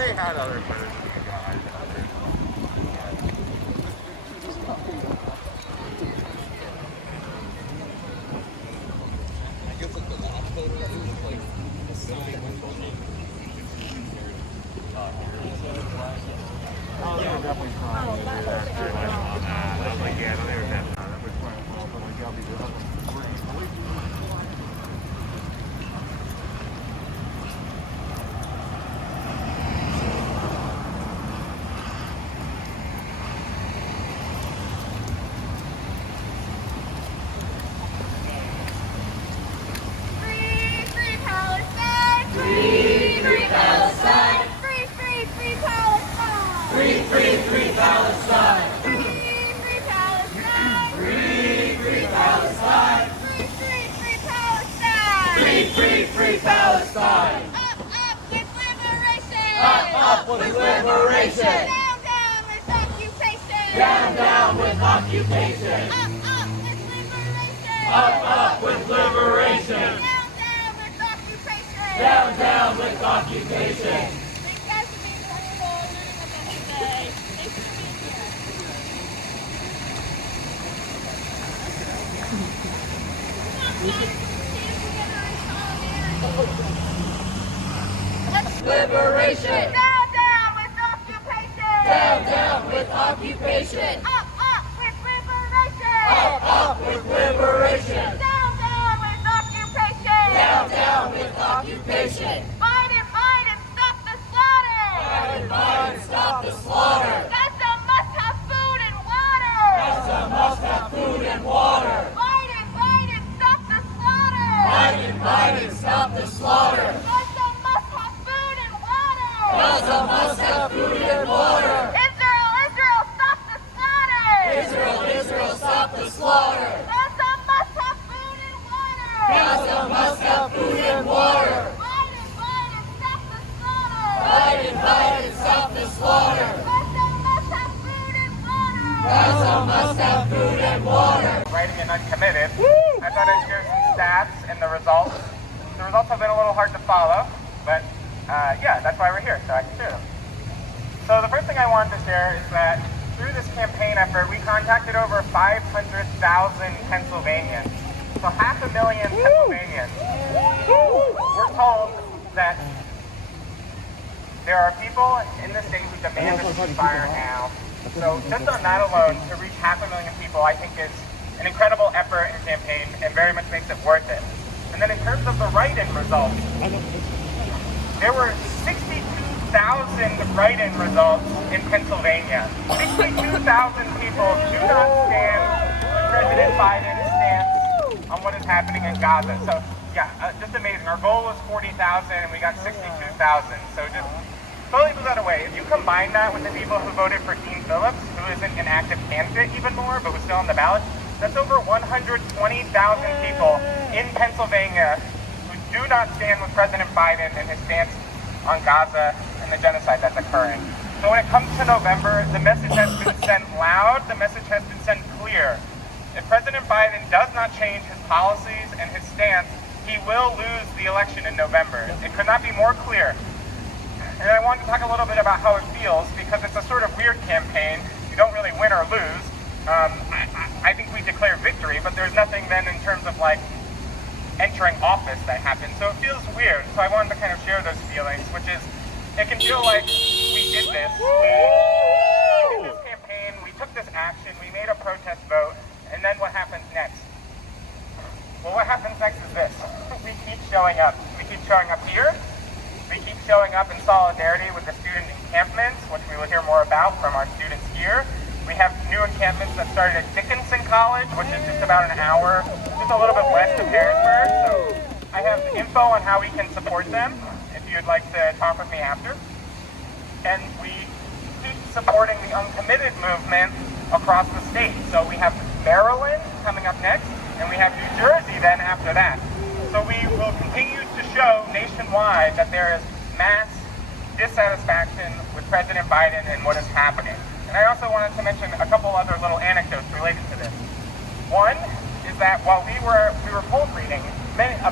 they had other photos of the guys and others. I guess like the last photo, it was like the side one. Oh, they were definitely trying to do that. I was like, yeah, they were definitely that was quite well, but like, I'll be doing with liberation. Down, down with occupation. Down, down with occupation. Up with liberation. Down, down with occupation. Down, down with occupation. Thanks guys for being wonderful and learning with us today. Thanks for being here. Liberation! Down, down with occupation! Down, down with occupation! Up with liberation! Up with liberation! Down, down with occupation! Down, down with occupation! Biden, Biden, stop the slaughter! Biden, Biden, stop the slaughter! Gaza must have food and water! Gaza must have food and water! Biden, Biden, stop the slaughter! Biden, Biden, stop the slaughter! Gaza must have food and water! Israel, Israel, stop the slaughter! Israel, Israel, stop the slaughter! Gaza must have food and water! Gaza must have food and water! Biden, Biden, stop the slaughter! Biden, Biden, stop the slaughter! Gaza must have food and water! Gaza must have food and water! Writing and uncommitted, I thought I'd share some stats and the results. The results have been a little hard to follow, but yeah, that's why we're here, so I can share them. So the first thing I wanted to share is that through this campaign effort, we contacted over 500,000 Pennsylvanians. So 500,000 Pennsylvanians. We're told that there are people in the state who demand a ceasefire now. So just on that alone, to reach 500,000 people, I think is an incredible effort and campaign and very much makes it worth it. And then in terms of the write-in results, there were 62,000 write-in results in Pennsylvania. 62,000 people do not stand with President Biden's stance on what is happening in Gaza. So yeah, just amazing. Our goal was 40,000 and we got 62,000. So just totally blew that away. If you combine that with the people who voted for Dean Phillips, who isn't an active candidate even more, but was still on the ballot, that's over 120,000 people in Pennsylvania do not stand with President Biden and his stance on Gaza and the genocide that's occurring. So when it comes to November, the message has been sent loud, the message has been sent clear. If President Biden does not change his policies and his stance, he will lose the election in November. It could not be more clear. And I wanted to talk a little bit about how it feels, because it's a sort of weird campaign. You don't really win or lose. I think we declare victory, but there's nothing then in terms of like entering office that happened. So it feels weird. So I wanted to kind of share those feelings, which is, it can feel like we did this. We did this campaign, we took this action, we made a protest vote, and then what happens next? Well, what happens next is this. We keep showing up. We keep showing up here. We keep showing up in solidarity with the student encampments, which we will hear more about from our students here. We have new encampments that started at Dickinson College, which is just about an hour, just a little bit west of Harrisburg. So I have info on how we can support them, if you'd like to talk with me after. And we keep supporting the uncommitted movement across the state. So we have Maryland coming up next, and we have New Jersey then after that. So we will continue to show nationwide that there is mass dissatisfaction with President Biden and what is happening. And I also wanted to mention a couple other little anecdotes related to this. One is that while we were poll reading, many of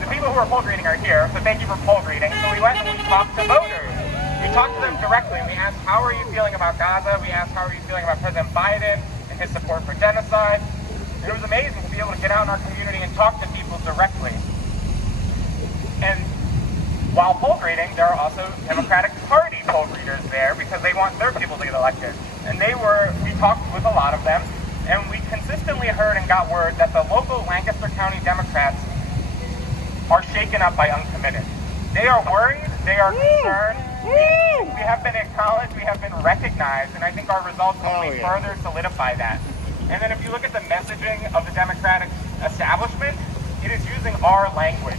the people who were poll reading are here, so thank you for poll reading. So we went and we talked to voters. We talked to them directly. We asked, how are you feeling about Gaza? We asked, how are you feeling about President Biden and his support for genocide? And it was amazing to be able to get out in our community and talk to people directly. And while poll reading, there are also Democratic Party poll readers there because they want their people to get elected. And we talked with a lot of them, and we consistently heard and got word that the local Lancaster County Democrats are shaken up by uncommitted. They are worried, they are concerned. We have been acknowledged, we have been recognized, and I think our results only further solidify that. And then if you look at the messaging of the Democratic establishment, it is using our language,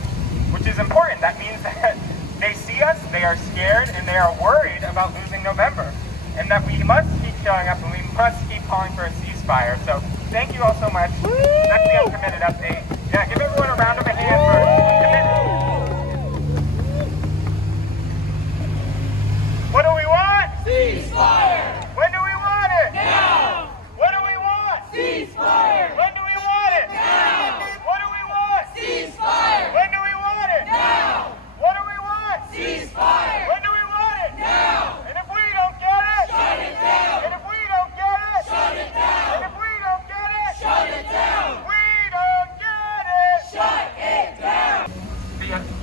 which is important. That means that they see us, they are scared, and they are worried about losing November. And that we must keep showing up and we must keep calling for a ceasefire. So thank you all so much. That's the Uncommitted update. Yeah, give everyone a round of a hand for Uncommitted. What do we want? Ceasefire! When do we want it? Now! What do we want? Ceasefire! When do we want it? Now! What do we want? Ceasefire! When do we want it? Now! What do we want? Ceasefire! When do we want it? Now! And if we don't get it? Shut it down! And if we don't get it? Shut it down! And if we don't get it? Shut it down! We don't get it! Shut it down!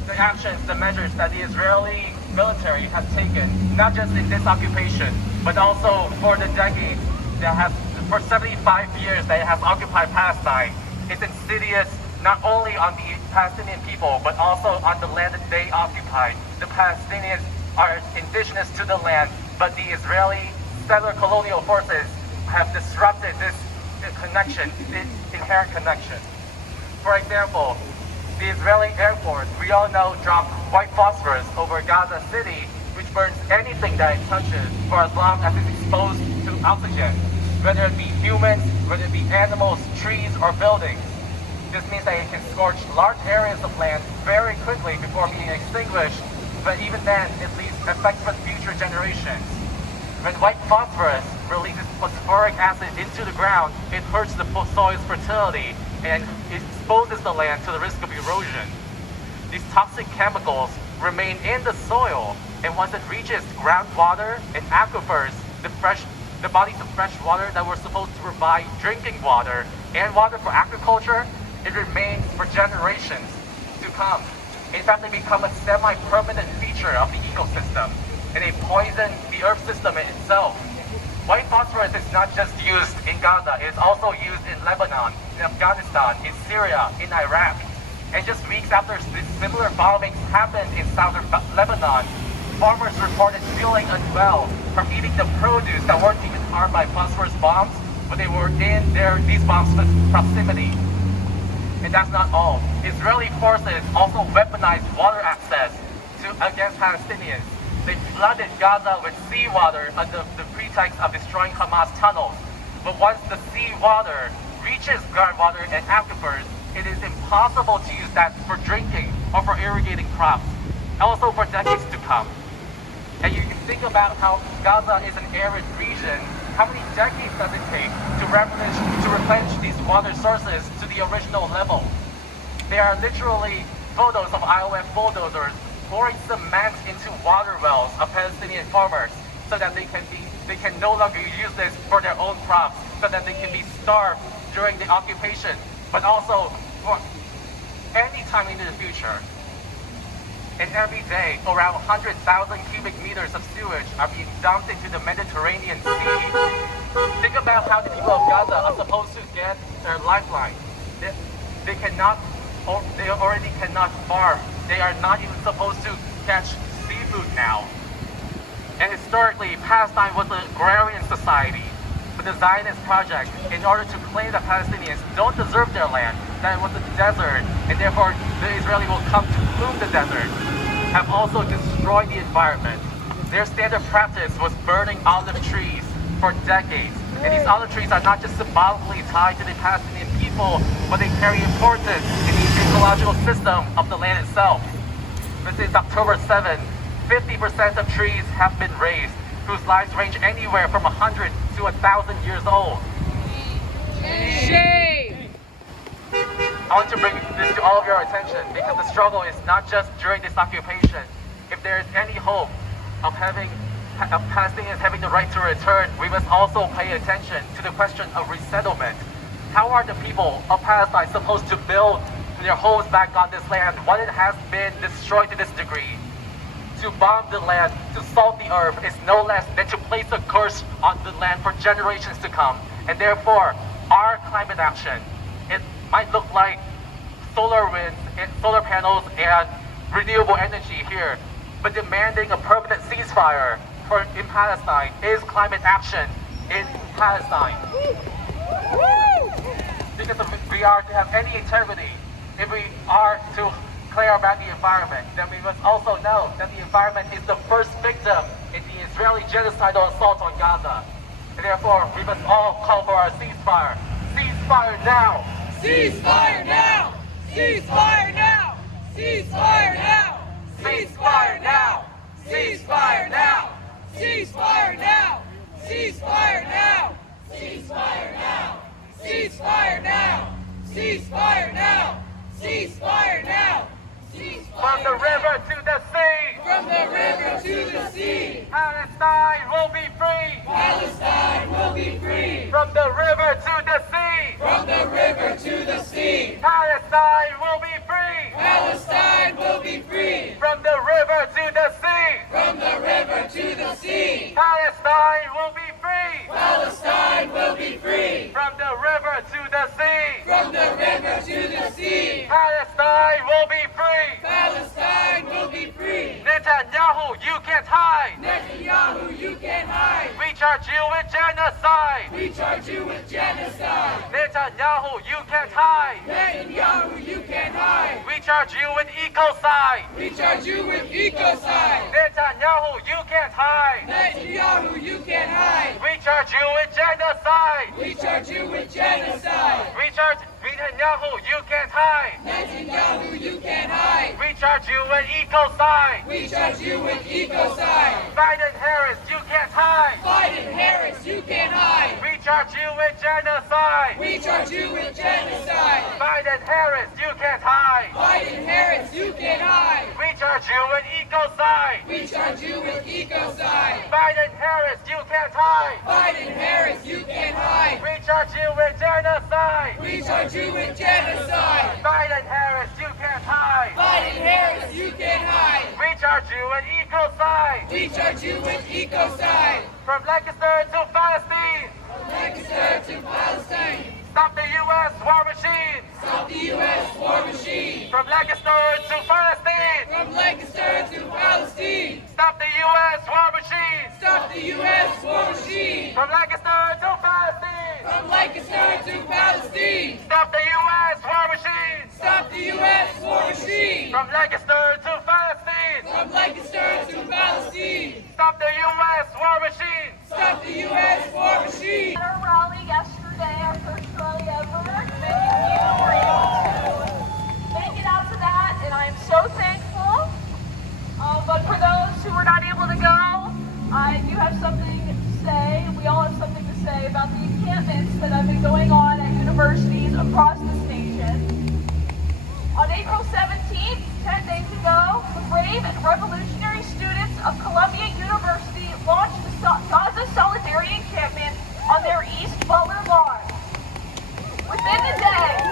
The actions, the measures that the Israeli military has taken, not just in this occupation, but also for the decades that has, for 75 years that it has occupied Palestine, is insidious not only on the Palestinian people, but also on the land that they occupy. The Palestinians are indigenous to the land, but the Israeli settler colonial forces have disrupted this connection, this inherent connection. For example, the Israeli Air Force, we all know, dropped white phosphorus over Gaza City, which burns anything that it touches for as long as it's exposed to oxygen, whether it be humans, whether it be animals, trees, or buildings. This means that it can scorch large areas of land very quickly before being extinguished, but even then, it leaves effects for future generations. When white phosphorus releases phosphoric acid into the ground, it hurts the soil's fertility and it exposes the land to the risk of erosion. These toxic chemicals remain in the soil, and once it reaches groundwater and aquifers, the bodies of fresh water that were supposed to provide drinking water and water for agriculture, it remains for generations to come. In fact, they become a semi-permanent feature of the ecosystem, and they poison the earth system itself. White phosphorus is not just used in Gaza, it is also used in Lebanon, in Afghanistan, in Syria, in Iraq. And just weeks after similar bombings happened in southern Lebanon, farmers reported feeling unwell from eating the produce that weren't even harmed by phosphorus bombs, but they were in these bombs' proximity. And that's not all. Israeli forces also weaponized water access against Palestinians. They flooded Gaza with seawater under the pretext of destroying Hamas tunnels. But once the seawater reaches groundwater and aquifers, it is impossible to use that for drinking or for irrigating crops, also for decades to come. And you can think about how Gaza is an arid region. How many decades does it take to replenish these water sources to the original level? There are literally photos of IOF bulldozers pouring cement into water wells of Palestinian farmers so that they can no longer use this for their own crops, so that they can be starved during the occupation, but also for any time into the future. And every day, around 100,000 cubic meters of sewage are being dumped into the Mediterranean Sea. Think about how the people of Gaza are supposed to get their lifeline. They already cannot farm. They are not even supposed to catch seafood now. And historically, Palestine was an agrarian society. But the Zionist project, in order to claim that Palestinians don't deserve their land, that it was a desert, and therefore the Israeli will come to plume the desert, have also destroyed the environment. Their standard practice was burning olive trees for decades. And these olive trees are not just symbolically tied to the Palestinian people, but they carry importance in the ecological system of the land itself. But since October 7, 50% of trees have been raised, whose lives range anywhere from 100 to 1,000 years old. Shame! I want to bring this to all of your attention because the struggle is not just during this occupation. If there is any hope of Palestinians having the right to return, we must also pay attention to the question of resettlement. How are the people of Palestine supposed to build their homes back on this land when it has been destroyed to this degree? To bomb the land, to salt the earth, is no less than to place a curse on the land for generations to come. And therefore, our climate action, it might look like solar winds, and solar panels, and renewable energy here, but demanding a permanent ceasefire in Palestine is climate action in Palestine. Because if we are to have any integrity, if we are to care about the environment, then we must also know that the environment is the first victim in the Israeli genocidal assault on Gaza. And therefore, we must all call for our ceasefire. Ceasefire now! Ceasefire now! Ceasefire now! Ceasefire now! Ceasefire now! Ceasefire now! Ceasefire now! Ceasefire now! Ceasefire now! Ceasefire now! Ceasefire now! Ceasefire now! From the river to the sea! From the river to the sea! Palestine will be free! Palestine will be free! From the river to the sea! From the river to the sea! Palestine will be free! Palestine will be free! From the river to the sea! From the river to the sea! Palestine will be free! Palestine will be free! From the river to the sea! From the river to the sea! Palestine will be free! Palestine will be free! Netanyahu, you can't hide! Netanyahu, you can't hide! We charge you with genocide! We charge you with genocide! Netanyahu, you can't hide! Netanyahu, you can't hide! We charge you with ecocide! We charge you with ecocide! Netanyahu, you can't hide! Netanyahu, you can't hide! We charge you with genocide! We charge you with genocide! We charge Netanyahu, you can't hide! Netanyahu, you can't hide! We charge you with ecocide! We charge you with ecocide! Biden Harris, you can't hide! Biden Harris, you can't hide! We charge you with genocide! We charge you with genocide! Biden Harris, you can't hide! Biden Harris, you can't hide! We charge you with ecocide! We charge you with ecocide! Biden Harris, you can't hide! Biden Harris, you can't hide! We charge you with genocide! We charge you with genocide! Biden Harris, you can't hide! Biden Harris, you can't hide! We charge you with ecocide! We charge you with ecocide! From Lancaster to Palestine! Lancaster to Palestine! Stop the U.S. war machine! Stop the U.S. war machine! From Lancaster to Palestine! From Lancaster to Palestine! Stop the U.S. war machine! Stop the U.S. war machine! From Lancaster to Palestine! From Lancaster to Palestine! Stop the U.S. war machine! Stop the U.S. war machine! From Lancaster to Palestine! From Lancaster to Palestine! Stop the U.S. war machine! Stop the U.S. war machine! At our rally yesterday, our first rally ever, many of you were able to make it out to that, and I am so thankful. But for those who were not able to go, I do have something to say. We all have something to say about the encampments that have been going on at universities across this nation. On April 17th, 10 days ago, the brave and revolutionary students of Columbia University launched the Gaza Solidarity Encampment on their East Butler lawn. Within the day,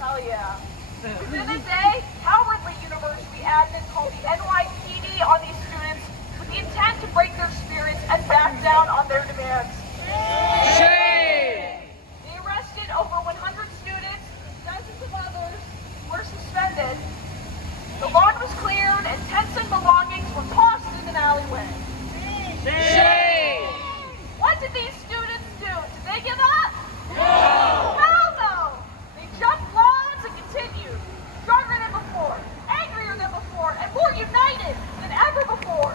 hell yeah. Within a day, cowardly university admin called the NYPD on these students with the intent to break their spirits and back down on their demands. Shame! They arrested over 100 students, dozens of others were suspended. The lawn was cleared and tents and belongings were tossed in an alleyway. Shame! What did these students do? Did they give up? No! Hell no! They jumped lawns and continued, stronger than before, angrier than before, and more united than ever before.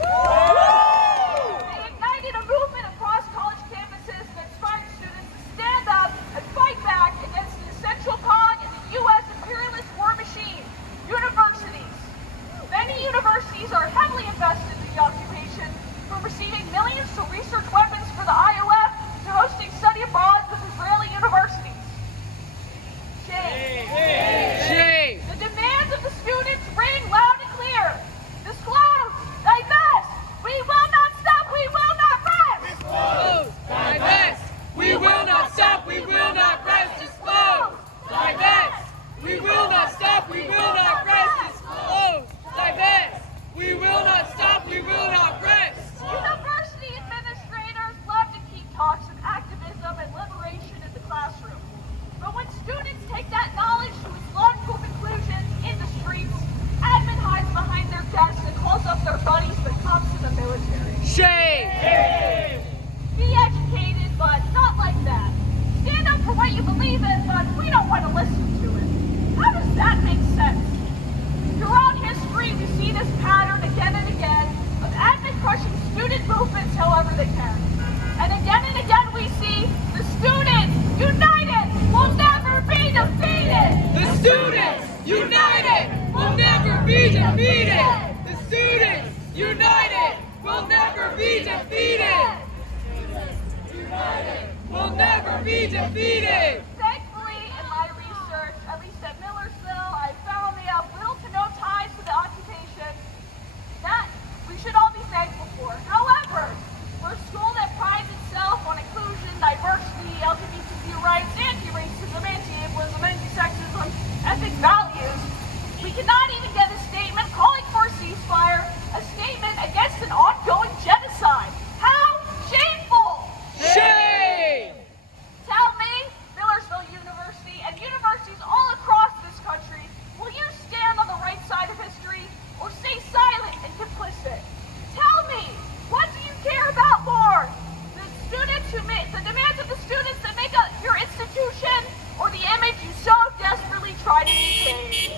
They ignited a movement across college campuses that inspired students to stand up and fight back against the essential cog in the U.S. imperialist war machine, universities. Many universities are heavily invested in the occupation, from receiving millions to research weapons for the IOF to hosting study abroad with Israeli universities. Shame. Shame! The demands of the students ring loud and clear. Disclose defeated! The students united will never be defeated! United will never be defeated! Thankfully, in my research, at least at Millersville, I found they have little to no ties to the occupation. That we should all be thankful for. However, we're a school that prides itself on inclusion, diversity, LGBTQ rights, anti-racism, anti-ableism, anti-sexism, ethic values. We cannot even get a statement calling for a ceasefire, a statement against an ongoing genocide. How shameful! Shame! Tell me, Millersville University and universities all across this country, will you stand on the right side of history or stay silent and complicit? Tell me, what do you care about more? The students who make the demands of the students that make up your institution, or the image you so desperately try to maintain?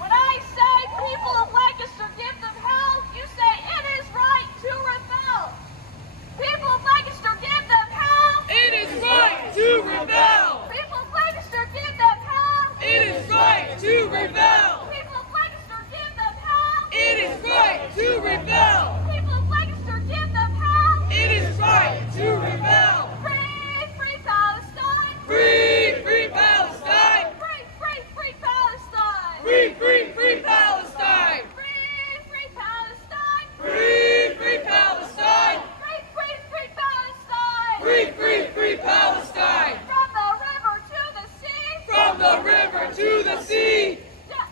When I say people of Lancaster give them hell, you say it is right to rebel. People of Lancaster give them hell. It is right to rebel! People of Lancaster give them hell. It is right to rebel! People of Lancaster give them hell. It is right to rebel! People of Lancaster give them hell. It is right to rebel! Free, free Palestine. Free, free Palestine! Free, free, free Palestine. Free, free, free Palestine! Free, free Palestine. Free, free Palestine! Free, free, free Palestine. Free, free, free Palestine! From the river to the sea. From the river to the sea! Yeah.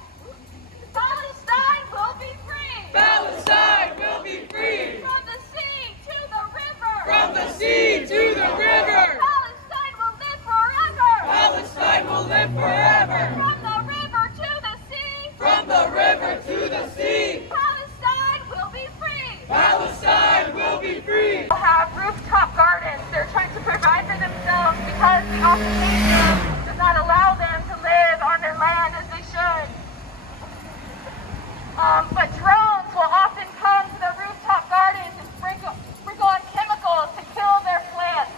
Palestine will be free. Palestine will be free! From the sea to the river. From the sea to the river! Palestine will live forever. Palestine will live forever! From the river to the sea. From the river to the sea! Palestine will be free. Palestine will be free! People have rooftop gardens. They're trying to provide for themselves because the occupation does not allow them to live on their land as they should. But drones will often come to their rooftop gardens and sprinkle on chemicals to kill their plants.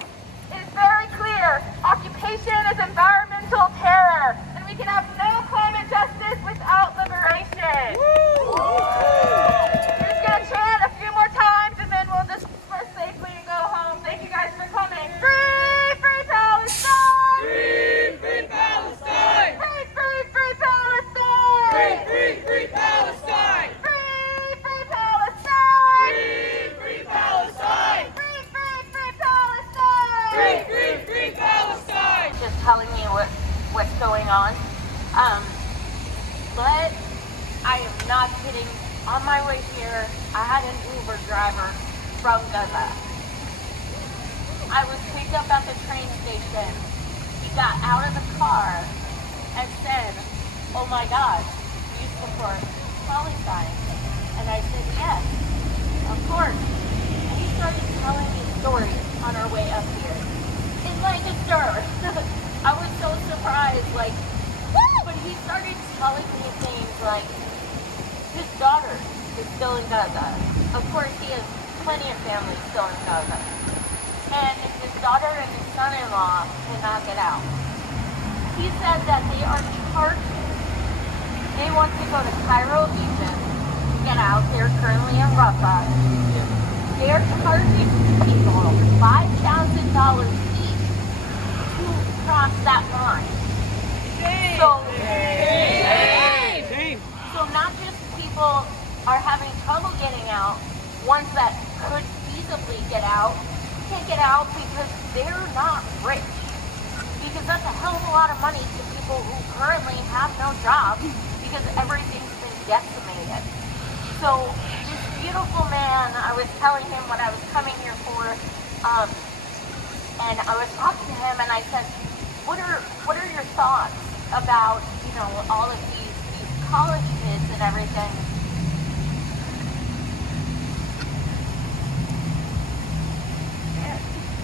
It is very clear, occupation is environmental terror, and we can have no climate justice without liberation. We're just gonna chant a few more times and then we'll disperse safely and go home. Thank you guys for coming. Free, free Palestine! Free, free Palestine! Free, free, free Palestine! Free, free, free Palestine! Free, free Palestine! Free, free Palestine! Free, free, free Palestine! Free, free, free Palestine! Just telling me what's going on. But I am not kidding. On my way here, I had an Uber driver from Gaza. I was picked up at the train station. He got out of the car and said, "Oh my God, you support Palestine?" And I said, "Yes, of course." And he started telling me stories on our way up here. In Lancaster. I was so surprised, like, woo! But he started telling me things like his daughter is still in Gaza. Of course, he has plenty of family still in Gaza. And his daughter and his son-in-law cannot get out. He said that they are charging. They want to go to Cairo, Egypt, to get out. They're currently in Rafah. They're charging people $5,000 each to cross that line. So not just people are having trouble getting out, ones that could feasibly get out, can't get out because they're not rich. Because that's a hell of a lot of money to people who currently have no jobs because everything's been decimated. So this beautiful man, I was telling him what I was coming here for, and I was talking to him and I said, what are your thoughts about, you know, all of these college kids and everything?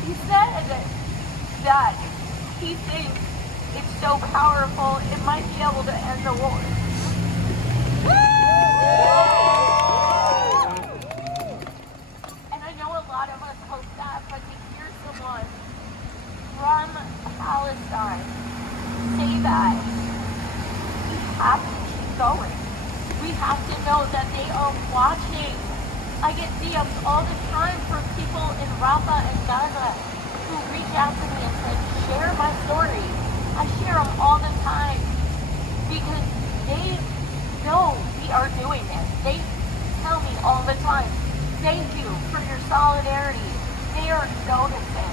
He said that he thinks it's so powerful it might be able to end the war. And I know a lot of us hope that, but to hear someone from Palestine that we have to keep going. We have to know that they are watching. I get DMs all the time from people in Rafah and Gaza who reach out to me and say, share my story. I share them all the time because they know we are doing this. They tell me all the time, thank you for your solidarity. They are noticing.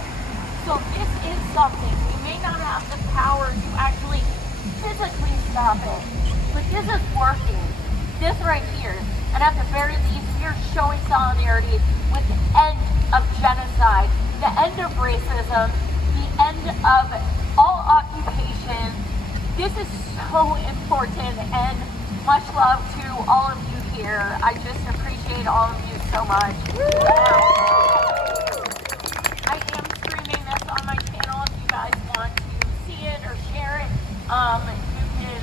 So this is something. We may not have the power to actually physically stop it, but this is working. This right here, and at the very least, we're showing solidarity with the end of genocide, the end of racism, the end of all occupation. This is so important, and much love to all of you here. I just appreciate all of you so much. I am streaming this on my channel if you guys want to see it or share it. You can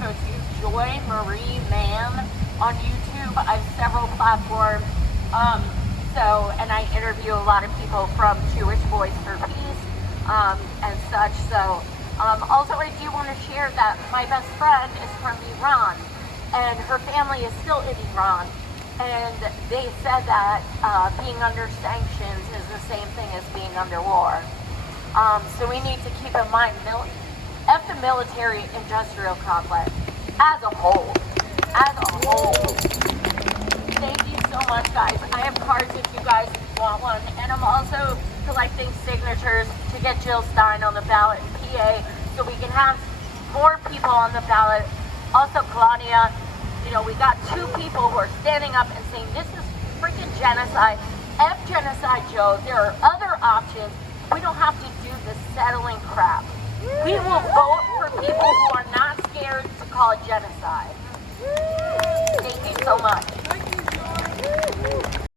go to Joy Marie Mann on YouTube. I have several platforms. And I interview a lot of people from Jewish Voice for Peace and such. So also I do want to share that my best friend is from Iran and her family is still in Iran. And they said that being under sanctions is the same thing as being under war. So we need to keep in mind, F the military-industrial complex as a whole. Thank you so much, guys. I have cards if you guys want one. And I'm also collecting signatures to get Jill Stein on the ballot in PA so we can have more people on the ballot. Also, Claudia, you know, we got 2 people who are standing up and saying, this is freaking genocide. F genocide, Joe. There are other options. We don't have to do the settling crap. We will vote for people who are not scared to call it genocide. Thank you so much.